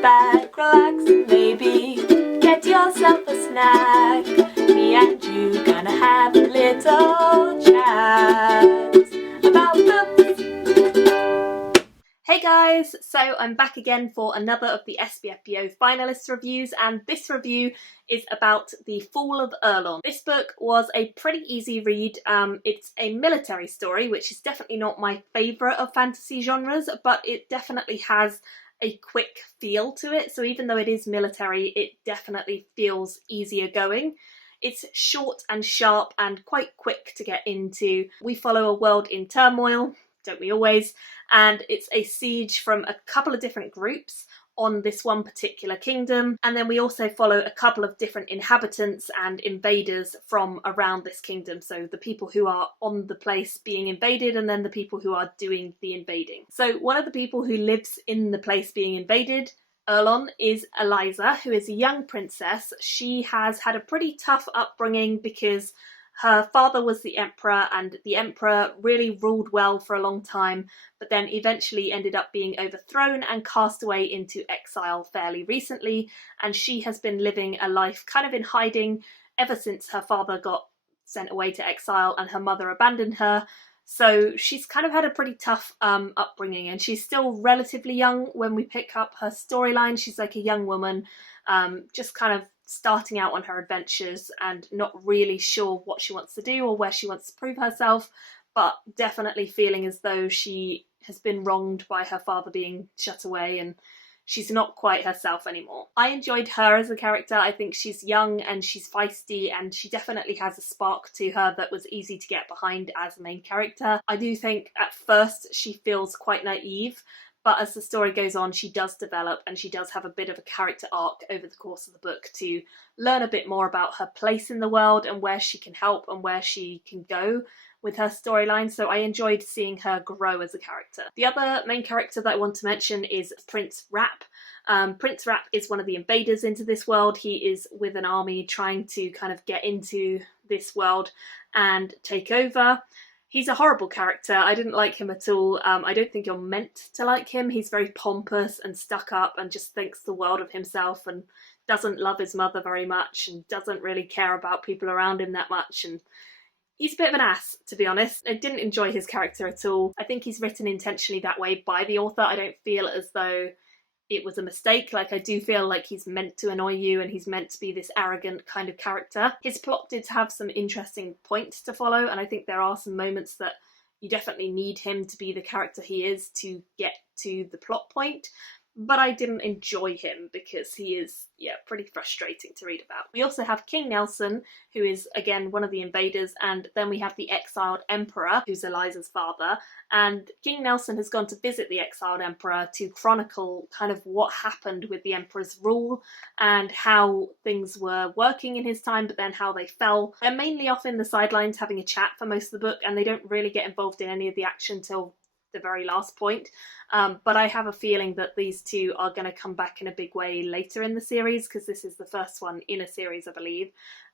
back, relax, and maybe get yourself a snack. Me and you gonna have a little chat about books. Hey guys, so I'm back again for another of the SPFBO finalists reviews, and this review is about The Fall of Erlon. This book was a pretty easy read. It's a military story, which is definitely not my favourite of fantasy genres, but it definitely has a quick feel to it. So even though it is military, it definitely feels easier going. It's short and sharp and quite quick to get into. We follow a world in turmoil, don't we always? And it's a siege from a couple of different groups on this one particular kingdom, and then we also follow a couple of different inhabitants and invaders from around this kingdom, so the people who are on the place being invaded and then the people who are doing the invading. So one of the people who lives in the place being invaded, Erlon, is Eliza, who is a young princess. She has had a pretty tough upbringing because her father was the emperor, and the emperor really ruled well for a long time, but then eventually ended up being overthrown and cast away into exile fairly recently, and she has been living a life kind of in hiding ever since her father got sent away to exile and her mother abandoned her. So she's kind of had a pretty tough upbringing, and she's still relatively young when we pick up her storyline. She's like a young woman, just kind of starting out on her adventures and not really sure what she wants to do or where she wants to prove herself, but definitely feeling as though she has been wronged by her father being shut away and she's not quite herself anymore. I enjoyed her as a character. I think she's young and she's feisty, and she definitely has a spark to her that was easy to get behind as a main character. I do think at first she feels quite naive, but as the story goes on, she does develop and she does have a bit of a character arc over the course of the book to learn a bit more about her place in the world and where she can help and where she can go with her storyline. So I enjoyed seeing her grow as a character. The other main character that I want to mention is Prince Rapp. Prince Rapp is one of the invaders into this world. He is with an army trying to kind of get into this world and take over. He's a horrible character. I didn't like him at all. I don't think you're meant to like him. He's very pompous and stuck up and just thinks the world of himself and doesn't love his mother very much and doesn't really care about people around him that much. And he's a bit of an ass, to be honest. I didn't enjoy his character at all. I think he's written intentionally that way by the author. I don't feel as though it was a mistake. Like, I do feel like he's meant to annoy you and he's meant to be this arrogant kind of character. His plot did have some interesting points to follow, and I think there are some moments that you definitely need him to be the character he is to get to the plot point. But I didn't enjoy him because he is, pretty frustrating to read about. We also have King Nelson, who is, again, one of the invaders, and then we have the exiled emperor, who's Eliza's father, and King Nelson has gone to visit the exiled emperor to chronicle kind of what happened with the emperor's rule and how things were working in his time, but then how they fell. They're mainly off in the sidelines having a chat for most of the book, and they don't really get involved in any of the action till the very last point, but I have a feeling that these two are going to come back in a big way later in the series, because this is the first one in a series, I believe,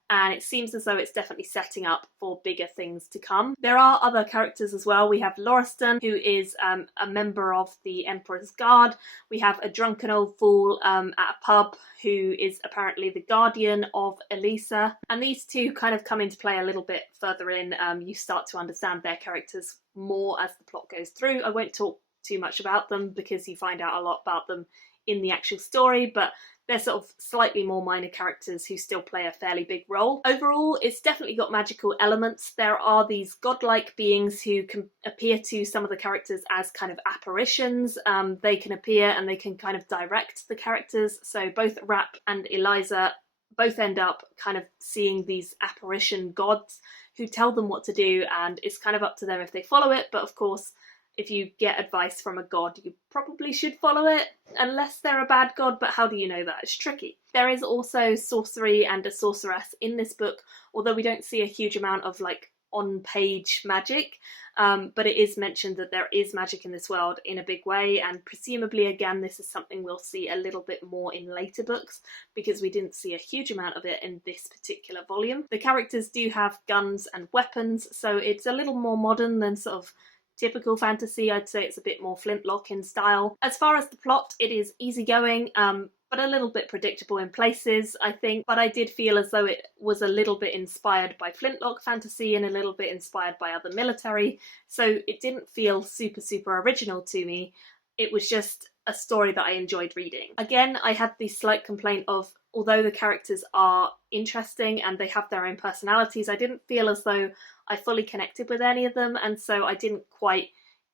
and it seems as though it's definitely setting up for bigger things to come. There are other characters as well. We have Lauriston, who is a member of the Emperor's Guard. We have a drunken old fool at a pub who is apparently the guardian of Elisa, and these two kind of come into play a little bit further in. You start to understand their characters more as the plot goes through. I won't talk too much about them because you find out a lot about them in the actual story, but they're sort of slightly more minor characters who still play a fairly big role. Overall, it's definitely got magical elements. There are these godlike beings who can appear to some of the characters as kind of apparitions. They can appear and they can kind of direct the characters. So both Rapp and Eliza both end up kind of seeing these apparition gods who tell them what to do, and it's kind of up to them if they follow it. But of course, if you get advice from a god, you probably should follow it, unless they're a bad god, but how do you know that? It's tricky. There is also sorcery and a sorceress in this book, although we don't see a huge amount of like on-page magic, but it is mentioned that there is magic in this world in a big way, and presumably again this is something we'll see a little bit more in later books because we didn't see a huge amount of it in this particular volume. The characters do have guns and weapons, so it's a little more modern than sort of typical fantasy. I'd say it's a bit more Flintlock in style. As far as the plot, it is easygoing, but a little bit predictable in places, I think. But I did feel as though it was a little bit inspired by Flintlock fantasy and a little bit inspired by other military, so it didn't feel super original to me. It was just a story that I enjoyed reading. Again, I had the slight complaint of, although the characters are interesting and they have their own personalities, I didn't feel as though I fully connected with any of them, and so I didn't quite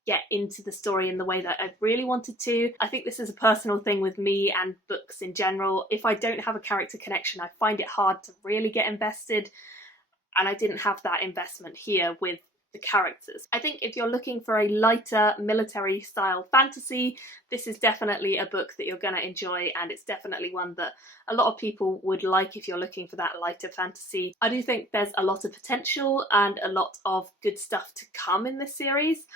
get into the story in the way that I really wanted to. I think this is a personal thing with me and books in general. If I don't have a character connection, I find it hard to really get invested, and I didn't have that investment here with the characters. I think if you're looking for a lighter military style fantasy, this is definitely a book that you're going to enjoy, and it's definitely one that a lot of people would like if you're looking for that lighter fantasy. I do think there's a lot of potential and a lot of good stuff to come in this series,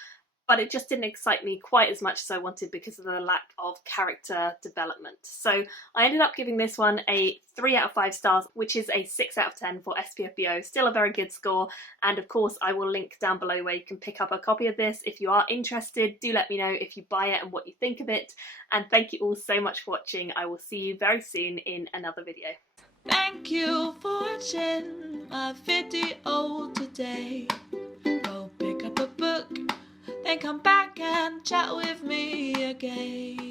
but it just didn't excite me quite as much as I wanted because of the lack of character development. So I ended up giving this one a 3 out of 5 stars, which is a 6 out of 10 for SPFBO. Still a very good score, and of course I will link down below where you can pick up a copy of this. If you are interested, do let me know if you buy it and what you think of it, and thank you all so much for watching. I will see you very soon in another video. Thank you for watching my video today. Go pick up a book, then come back and chat with me again.